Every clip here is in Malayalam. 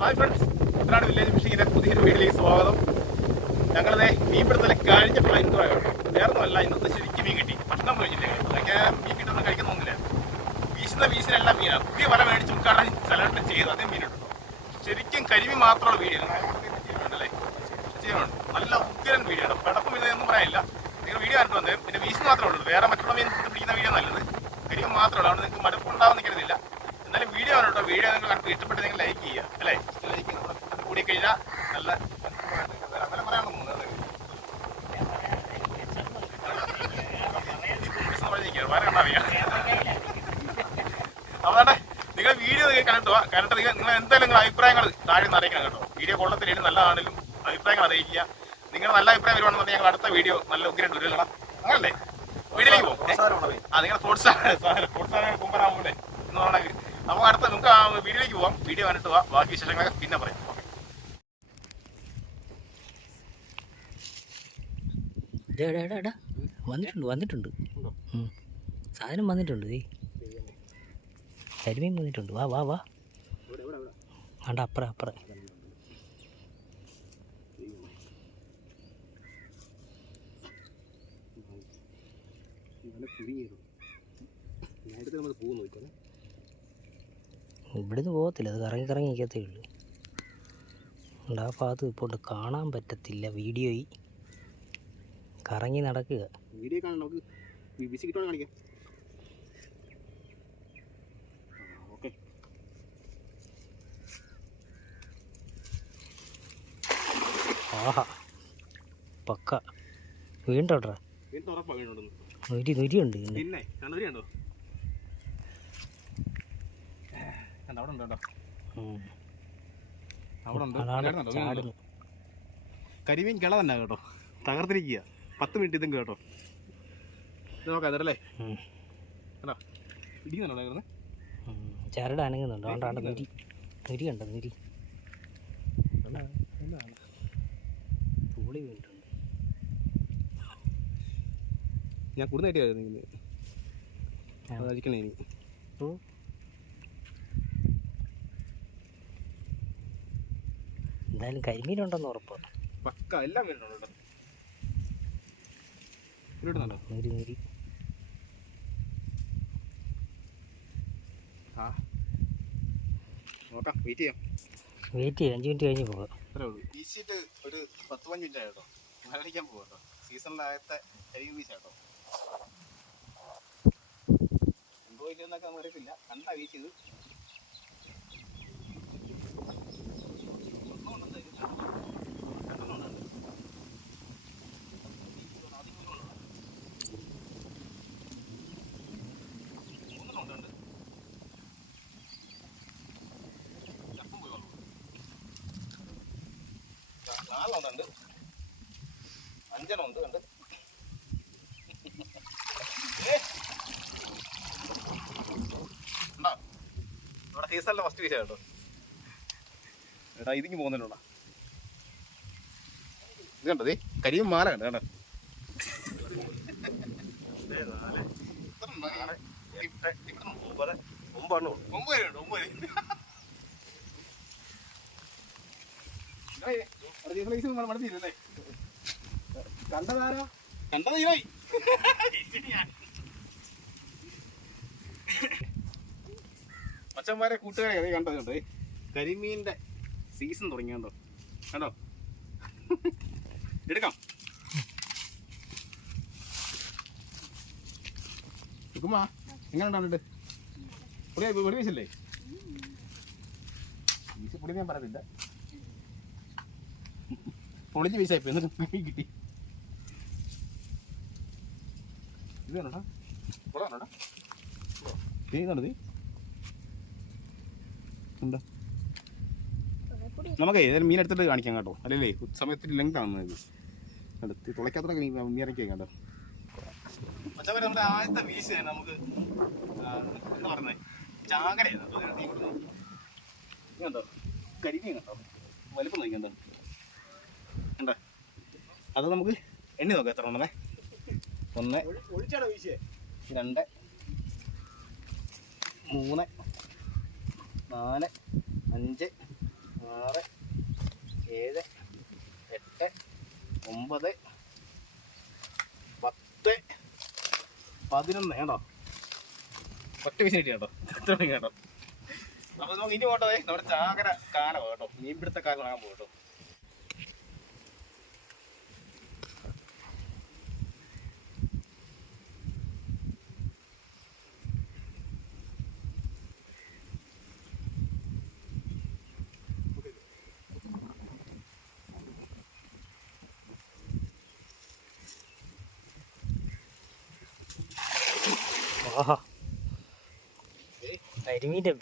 ഹായ് ഫ്രണ്ട്സ് കുട്ടനാട് വില്ലേജ് ഫിഷിങ്ങിന്റെ പുതിയൊരു വീട്ടിലേക്ക് സ്വാഗതം. ഞങ്ങളിതേ മീൻപിടുത്തൽ കഴിഞ്ഞിട്ടുള്ള വേറെ വേറൊന്നുമല്ല ഇന്നത്തെ ശരിക്കും മീൻ കിട്ടി. ഭക്ഷണം കഴിച്ചില്ലേ? അതൊക്കെ മീൻ കിട്ടുന്ന കഴിക്കുന്നൊന്നുമില്ല വീശുന്ന വീശിനെല്ലാം മീനാണ് പുതിയ വല മേടിച്ച് ഉൾക്കാടൻ സെലക്ട് ചെയ്ത് അതേ മീൻ കിട്ടുന്നു ശരിക്കും കരിമീൻ മാത്രമുള്ള വീഡിയോ അല്ലേ ചെയ്യുന്നുണ്ട് നല്ല ഉഗ്രൻ വീഡിയോ പടക്കം ഇതെന്നും പറയാനില്ല. നിങ്ങൾ വീഡിയോ കണ്ടു വന്നേ. പിന്നെ വീശ് മാത്രമേ ഉള്ളൂ. വേറെ മറ്റുള്ള മീൻ പിടിക്കുന്ന വീഡിയോ നല്ലത്. കരിമീൻ മാത്രമേ ഉള്ളൂ. അവിടെ നിങ്ങൾക്ക് മടുപ്പുണ്ടാവുന്ന കരുതില്ല എന്നാലും വീഡിയോ ആണ് കേട്ടോ വീഡിയോ നിങ്ങൾ കണ്ട് ഇഷ്ടപ്പെട്ട് നിങ്ങൾ ലൈക്ക് ചെയ്യുക അല്ലേ ലൈക്ക് കൂടി കഴിഞ്ഞാൽ നല്ല അങ്ങനെ പറയാനൊന്നും അതാണ് നിങ്ങൾ വീഡിയോ കണ്ടിട്ട് വാ കണ്ടിട്ട് നിങ്ങൾ നിങ്ങൾ എന്തായാലും നിങ്ങൾ അഭിപ്രായങ്ങൾ താഴെ അറിയിക്കണം കേട്ടോ. വീഡിയോ കൊള്ളത്തിലും നല്ലതാണെങ്കിലും അഭിപ്രായങ്ങൾ അറിയിക്കുക. നിങ്ങൾ നല്ല അഭിപ്രായം വരുവാണെന്നുണ്ടെങ്കിൽ ഞങ്ങൾ അടുത്ത വീഡിയോ നല്ല ഉഗ്രൻ ഉരുളണം. അങ്ങനല്ലേ? വീഡിയോയിലേക്ക് പോകും ആ നിങ്ങൾ സ്പോർട്സ് സ്പോർട്സ് കുമ്പനാവൂലേ എന്ന് പറഞ്ഞാൽ നമുക്ക് അടുത്ത നമുക്ക് വീഡിയോയിലേക്ക് പോവാം. വീഡിയോ കണ്ടിട്ട് പോവാം ബാക്കി വിശേഷങ്ങളൊക്കെ പിന്നെ പറയാം. വന്നിട്ടുണ്ട് വന്നിട്ടുണ്ട്. സാധനം വന്നിട്ടുണ്ട് കരിമീൻ വന്നിട്ടുണ്ട്. വാ വാ വാ. വേണ്ട അപ്പുറം അപ്പുറം. ഇവിടുന്ന് പോകത്തില്ല അത് കറങ്ങി കറങ്ങി നിൽക്കത്തേ ഉള്ളൂ. അതുകൊണ്ട് ആ ഭാഗത്ത് ഇപ്പോൾ കാണാൻ പറ്റത്തില്ല വീഡിയോയിൽ കറങ്ങി നടക്കുക. വീഡിയോ കാണാൻ നമുക്ക് കാണിക്കാം. ആഹാ. പക്ക. വീണ്ടോട്രാ? നുരി നുരിയുണ്ട്. പിന്നെ കണ്ടോ അവിടെ ഉണ്ട്? കേട്ടോ കരിമീൻ കിള തന്നെ കേട്ടോ. തകർത്തിരിക്കുക. പത്ത് മിനിറ്റ് ഇതും കേട്ടോ. നോക്കാതല്ലേ നോക്കാം അതല്ലേ നിരി കേട്ടോ ഇടിക്കുന്നുണ്ടോ കിടന്ന്? ചരട് അനങ്ങുന്നുണ്ട്. അതുകൊണ്ട് നിരി നുരി. കണ്ടോ നിരി? എന്താണ്? തൂളി വീണിട്ടുണ്ട് ഞാൻ കൂടുതലായിട്ട് ആ. അഴിക്കണേ ഇനി. ഓ. എന്തായാലും കരിമീനുണ്ടെന്ന് ഉറപ്പ്. പക്ക എല്ലാം ആ നോക്കാം വെയിറ്റ് ചെയ്യാം. വെയിറ്റ് ചെയ്യാം. അഞ്ച് മിനിറ്റ് കഴിഞ്ഞ് പോകാം. അത്രേ ഉള്ളൂ. വീശിയിട്ട് ഒരു പത്ത് പതിനഞ്ച് മിനിറ്റ് ആയിട്ടോ? മലടിക്കാൻ പോകാം കേട്ടോ. സീസണിലാകത്തെ കരിമീൻ വീശ കേട്ടോ ഉണ്ടോ ഇല്ലെന്നൊക്കെ നമുക്ക് കണ്ടാ വീശിയത് അഞ്ചെണ്ണം ഉണ്ട് കണ്ട്? ഏ. ഉണ്ടോ? ഇവിടെ സീസണിലെ ഫസ്റ്റ് വീശ കേട്ടോ. എടാ ഇതിങ്ങ് പോകുന്നുണ്ടോ ഇത് കണ്ടോ ദേ കരിയും മാല കണ്ടോ കണ്ടോ? ഒമ്പത് ഒമ്പത് ഒമ്പത് പേര് കണ്ടതാരാ? ഇവൻ. മച്ചന്മാരെ കൂട്ടുകാരെ അതേ കണ്ടത് കണ്ടോ ഏയ്, കരിമീന്റെ സീസൺ തുടങ്ങിയോ കണ്ടോ കണ്ടോ? എടുക്കാം. എടുക്കുമാ എങ്ങനെ ഉണ്ടാവുന്നുണ്ട് പൊടി പൊടി വീശല്ലേ വീശ പൊടി ഞാൻ പറയത്തില്ല. പൊളിച്ച് വീശായി എന്നിട്ട് കിട്ടി. ഇത് കണ്ടോടാ ഇവിടെ കണ്ടോടാ ദേ കണ്ടോ ദേ? ഉണ്ടോ നമുക്കേ ഏതായാലും മീൻ എടുത്തിട്ട് കാണിക്കാം കേട്ടോ. അല്ലല്ലേ സമയത്തിന് ലെങ്ത് ആവുന്നത് എടുത്ത് തുളയ്ക്കാത്തോടെ മീൻ ഇറക്കി കേട്ടോ. പച്ചവരെ നമ്മുടെ ആദ്യത്തെ വീശ് നമുക്ക് എന്താ പറയുന്നത്. ഇത് കണ്ടോ? വലിപ്പം നോക്കിയാ അത് നമുക്ക് എണ്ണി നോക്കാം എത്ര ഉണ്ടെന്നേ ഒന്ന് രണ്ട് മൂന്ന് നാല് അഞ്ച് ആറ് ഏഴ് എട്ട് ഒമ്പത് പത്ത് പതിനൊന്ന് കേട്ടോ ഒറ്റ വിശ കിട്ടി കേട്ടോ എത്ര മണി കേട്ടോ അപ്പൊ നമുക്ക് ഇനി പോട്ടെ നമ്മുടെ ചാകര കാലം കേട്ടോ. മീൻപിടുത്ത കാണാൻ പോകട്ടോ. ആഹാ കരിമീന്റെ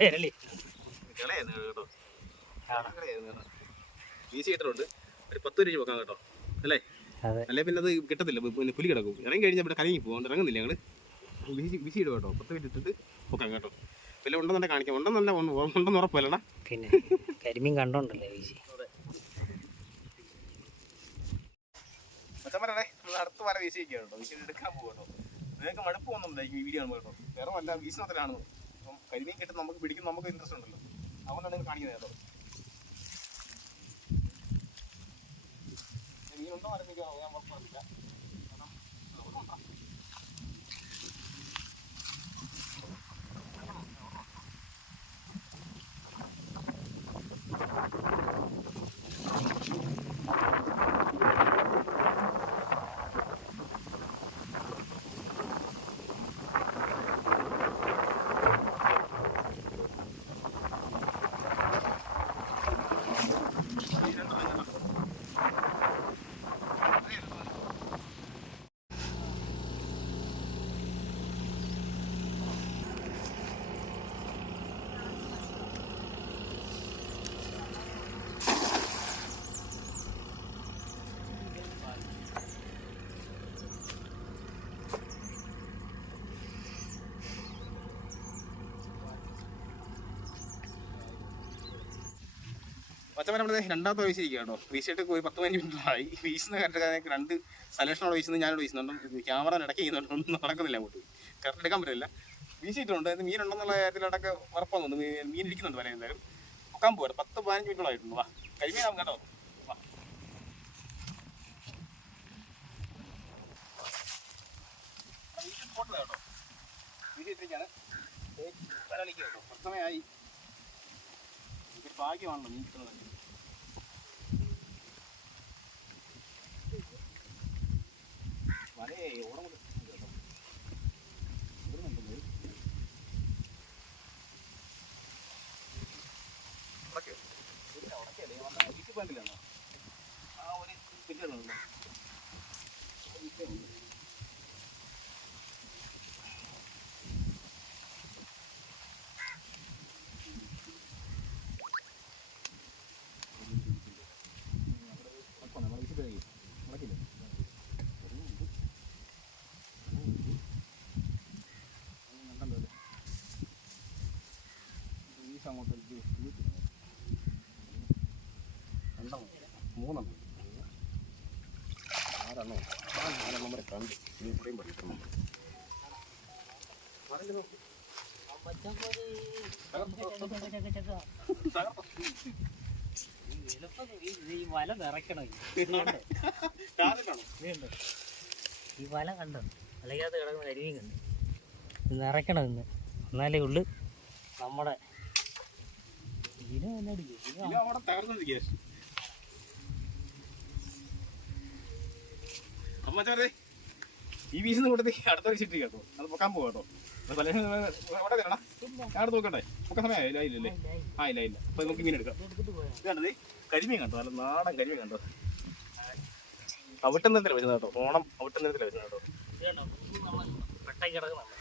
വിരളി ഇളയായിരുന്നു കേട്ടോ. വീശി ഇട്ടിട്ടുണ്ട് ഒരു പത്ത് രൂപ വെക്കാം കേട്ടോ. അല്ലേ? അല്ലെ പിന്നെ അത് കിട്ടത്തില്ല. പിന്നെ പുലി കിടക്കും. ഇറങ്ങി കഴിഞ്ഞാൽ ഇവിടെ കലങ്ങി പോകും ഇറങ്ങുന്നില്ല ഞങ്ങൾ. വീശി വീശി ഇടും കേട്ടോ. പത്ത് മിനിറ്റ് ഇട്ടിട്ട് വെക്കാം കേട്ടോ. വല്ല ഉണ്ടെന്നെ കാണിക്കാം. ഉണ്ടെന്നെ ഉണ്ടെന്ന് ഉറപ്പല്ലടാ പിന്നെ കരിമീൻ കണ്ടോണ്ടല്ലേ വീശി. അടുത്ത വര വീശി വയ്ക്കുക കേട്ടോ. വീശി എടുക്കാൻ പോകും കേട്ടോ. നിങ്ങൾക്ക് മടുപ്പ് ഒന്നും ഈ വീഡിയോ കാണുമ്പോൾ വേറെ വല്ല വീശുന്നതിലാണ് അപ്പം കരിമീൻ കിട്ടും നമുക്ക് പിടിക്കും നമുക്ക് ഇൻട്രസ്റ്റ് ഉണ്ടല്ലോ. അതുകൊണ്ടാണ് നിങ്ങൾ കാണിക്കുന്നത് കേട്ടോ. മീനുണ്ടോ ആരംഭിക്കാമോ ഞാൻ ഉറപ്പറിയില്ല കാരണം അവിടെ പച്ചമരം നമ്മുടെ രണ്ടാമത്തെ വീശിരിക്കുക കേട്ടോ വീശിയിട്ട് പോയി പത്ത് പതിനഞ്ച് മിനിറ്റായി വീശുന്ന കറക്റ്റ് രണ്ട് സലക്ഷനോട് വീശുന്നത് ഞാനോട് വീശുന്നുണ്ട് ക്യാമറ ഇടയ്ക്ക് ചെയ്യുന്നുണ്ട്. ഒന്നും നടക്കുന്നില്ല അങ്ങോട്ട്. കറക്റ്റ് എടുക്കാൻ പറ്റില്ല. വീശിയിട്ടുണ്ട് അത് മീനുണ്ടെന്നുള്ള കാര്യത്തിലടക്കം ഉറപ്പാകുന്നുണ്ട് മീൻ മീൻ ഇരിക്കുന്നുണ്ട് വരെ എന്തായാലും. നോക്കാൻ പോകട്ടെ പത്ത് പതിനഞ്ച് മിനിറ്റോളായിട്ടുണ്ട് വാ. കരിമീനാവും കേട്ടോ. കേട്ടോ വീശിയിട്ടിരിക്കുകയാണ് കേട്ടോ ഇതൊരു ഭാഗ്യമാണല്ലോ നീക്കുന്നത് കിട്ടുന്നത് വലേ ഓടം? ഇല്ല, ഉടക്കയല്ല. വന്ന? ആ ഒരു പിന്നുണ്ടല്ലോ. വീശ് അങ്ങോട്ട് ഇത് വീശ്. രണ്ടെണ്ണം മൂന്നെണ്ണം ആറെണ്ണം ആ ഈ വല നിറയ്ക്കണം. ഈ കണ്ടോ? അല്ലെങ്കിൽ കിടക്കുന്ന കരിമീൻ കണ്ടു. നിറയ്ക്കണം ഇന്ന്. എന്നാലേ ഉള്ളു നമ്മുടെ ഇതിനെ എന്നടിക്കും ഇത് അവിടെ തകർന്നിരിക്കുക അമ്മ ഈ വീശുന്ന കൂട്ടത്തിൽ അടുത്ത വെച്ചിട്ട് കേട്ടോ. അത് പൊക്കാൻ പോകട്ടോ കേട്ടോ. അവിടെ തരണം പൊക്കാൻ സമയം ഇല്ല ഇല്ലല്ലേ ആ ഇല്ല ഇല്ല. അപ്പൊ നമുക്ക് മീൻ എടുക്കാം. കണ്ടത് കരിമീൻ കണ്ടോ? നല്ല നാടൻ കരിമീൻ കണ്ടോ? കേട്ടോ. ഓണം അവിട്ടുന്നതിൽ വരുന്നത് കേട്ടോ. പെട്ടെന്ന് കിടക്കുന്നുണ്ട്.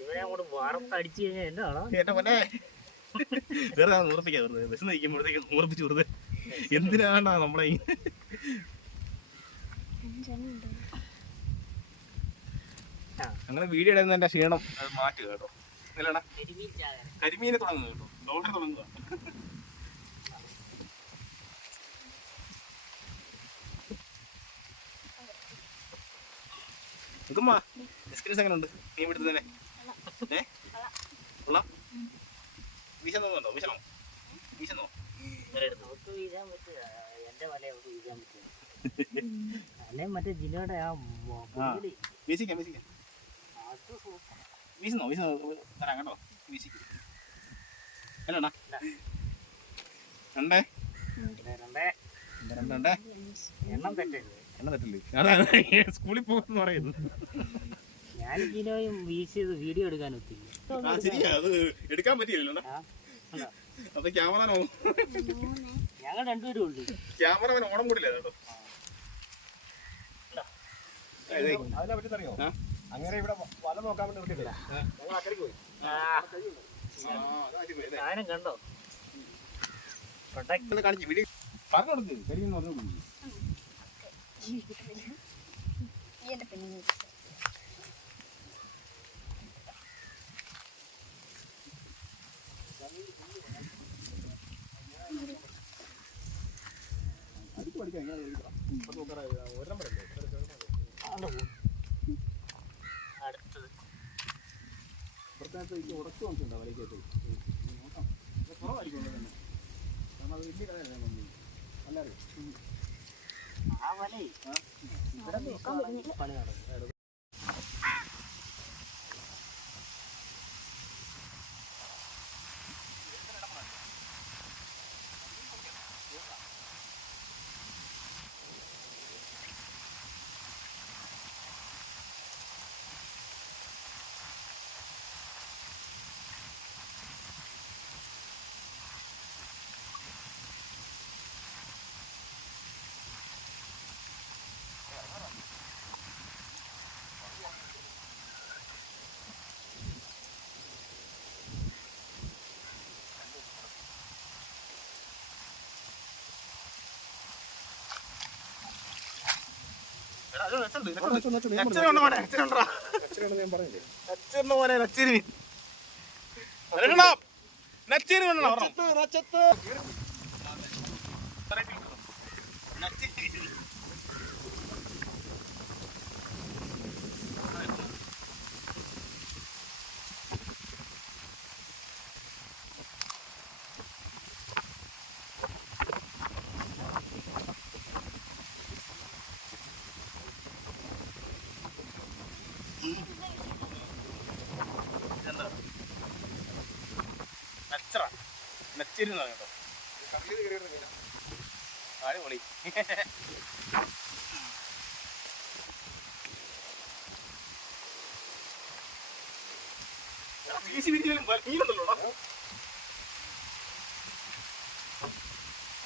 ഇവനെ അങ്ങോട്ട് വറുത്തടിച്ചു കഴിഞ്ഞാൽ എന്നാണോ എന്റെ പൊന്നെ വേറെ ഉറപ്പിക്കാ വെറുതെ. ബസ് നയിക്കുമ്പോഴത്തേക്ക് ഉറപ്പിച്ച് വെറുതെ. എന്തിനാണ് നമ്മളെ അങ്ങനെ വീഡിയോ ഇടുന്ന എന്റെ ക്ഷീണം അത് മാറ്റുക കേട്ടോ. ഇല്ലടാ കരിമീനെ തുടങ്ങുക കേട്ടോ. ഡോക്ടറെ തുടങ്ങുക. ഉണ്ട് മീൻ പിടുത്തതിനെ. ഏ? കൊള്ളാം വീശുന്നുണ്ടോ വീശണോ വീശുന്നോ അവർക്ക് വീഴാൻ പറ്റില്ല എന്റെ വല അവർക്ക് വീഴാൻ വീശണോ അല്ലെ മറ്റേ ജിനോടെ ആ മൊ- മുന്നിൽ വീശിക്കാം വീശിക്കാം അത് സൂപ്പർ വീശുന്നോ വീശുന്നോ തരാം കേട്ടോ വീശിക്കും അല്ലണ്ണ രണ്ടേ രണ്ടേ രണ്ട് രണ്ടേ എണ്ണം തെറ്റല്ലേ എണ്ണ തെറ്റില്ലേ അതാണ് സ്കൂളിൽ പോകുന്നു പറയുന്നു ഞാൻ ജിനോയും വീശിയത് വീഡിയോ എടുക്കാൻ ഒത്തില്ല. ആ ശരിയാ. അത് എടുക്കാൻ പറ്റിയില്ലല്ലോ ക്യാമറ ഞങ്ങൾ രണ്ടുപേരും ഉണ്ട്. ക്യാമറമാൻ ഓണം കൂടില്ല കേട്ടോ. അതിനെ പറ്റി അറിയോ അങ്ങനെ ഇവിടെ വല നോക്കാൻ വേണ്ടി നിർത്തിയിട്ടില്ല. ഞങ്ങൾ അക്കരയ്ക്ക് പോയി. സാധനം കണ്ടോ? കാണിച്ചു വീഡിയോ പറഞ്ഞു കൊടുക്ക് കരിയെന്ന് പറഞ്ഞു അടുത്തത് ഇവിടുത്തെ ഈ ഉടച്ചു വന്നിട്ടുണ്ടോ വലയ്ക്കകത്ത് നോക്കാം കുറവായിരിക്കും തന്നെ കാരണം അത് വലിയ കടയല്ലേ നമ്മൾ അല്ലാതെ ആ വലേ. ഇവിടെ നിൽക്കാൻ പണി നടക്കും നച്ചിരി വരണം. നച്ചിരി വേണം നച്ചിരി എന്ന് കേട്ടോ. അടിപൊളി.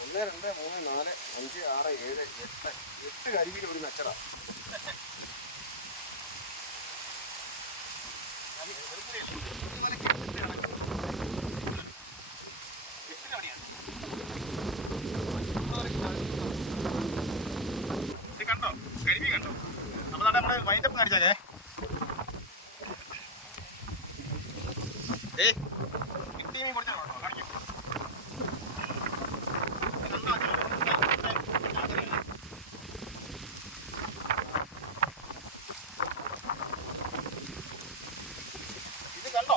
ഒന്ന് രണ്ട് മൂന്ന് നാല് അഞ്ച് ആറ് ഏഴ് എട്ട് എട്ട് കരിമീൻ ഒരു നച്ചട ഇത് കണ്ടോ കരിമീൻ കണ്ടോ അപ്പൊ ദാ നമ്മൾ വൈൻഡപ്പ് കാണിച്ചാലേ ഏ കിട്ടിയ മീൻ കൊടുത്തോ കാണിക്കും ഇത് കണ്ടോ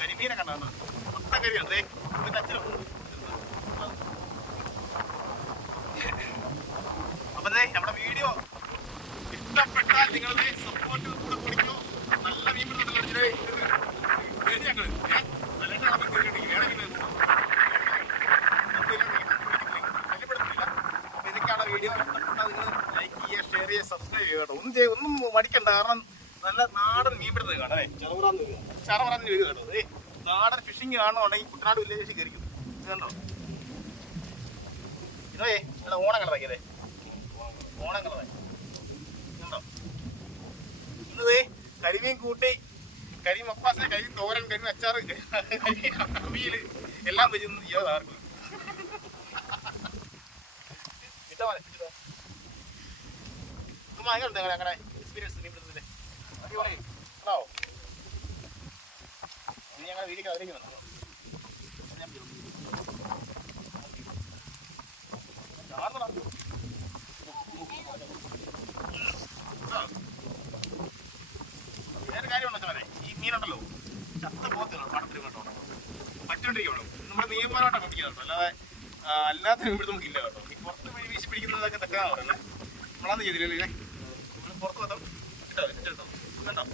കരിമീനെ കണ്ടോ മൊത്തം കരിയാണ് ദേ ഇതിന്റെ അച്ഛനും വീഡിയോ ഇഷ്ടപ്പെട്ടാൽ സപ്പോർട്ട് നല്ല വീഡിയോ നിങ്ങൾ ലൈക്ക് സബ്സ്ക്രൈബ് ഒന്നും ഒന്നും മടിക്കണ്ട. കാരണം നല്ല നാടൻ മീൻ പിടുത്തം കാണാം അല്ലേ? ചറവറാന്ന് വീഡിയോ കേട്ടോ ഫിഷിങ് കാണുന്നുണ്ടെങ്കിൽ കുട്ടനാട് വില്ലേജ് കയറിക്കും. കണ്ടോ? ഇതേ ഇവിടെ ഓണം കളറാക്കിയതേ ഓണം കളറാക്കി കണ്ടോ? ഇന്നതേ കരിമീൻ കൂട്ടി കരിമീൻ മപ്പാസ് കരിമീൻ തോരൻ കരിമീൻ അച്ചാർ കരിമീൻ എല്ലാം വെച്ചിരുന്നു ചെയ്യാതെ ആർക്കും. ഞങ്ങളുടെ എക്സ്പീരിയൻസ് ഞങ്ങളുടെ അവരേക്കുന്നുണ്ടോ ചാർന്നടാ വേറെ കാര്യമുണ്ടോ ഈ മീനുണ്ടല്ലോ. ചത്ത പോകത്തില്ല പാടത്തിൽ കേട്ടോ പറ്റോണ്ടിരിക്കണം നമ്മുടെ നിയമപരമായിട്ടാണ് പിടിക്കുന്നത് അല്ലാതെ അല്ലാത്ത മീൻപിടുത്തം നമുക്കില്ല കേട്ടോ. ഈ പുറത്ത് മീൻ വീശി പിടിക്കുന്നതൊക്കെ തെറ്റാണ് പറയുന്നത്. നമ്മളാന്ന് ചെയ്തില്ലേ നമ്മൾ പുറത്ത് വന്നോ? കേട്ടോ എടുത്തോ കണ്ടോ?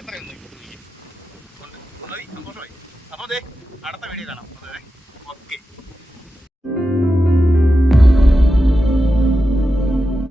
എത്രയൊന്നും ഉണ്ട്. അപ്പോ അതെ അടുത്ത വീഡിയോ കാണാം.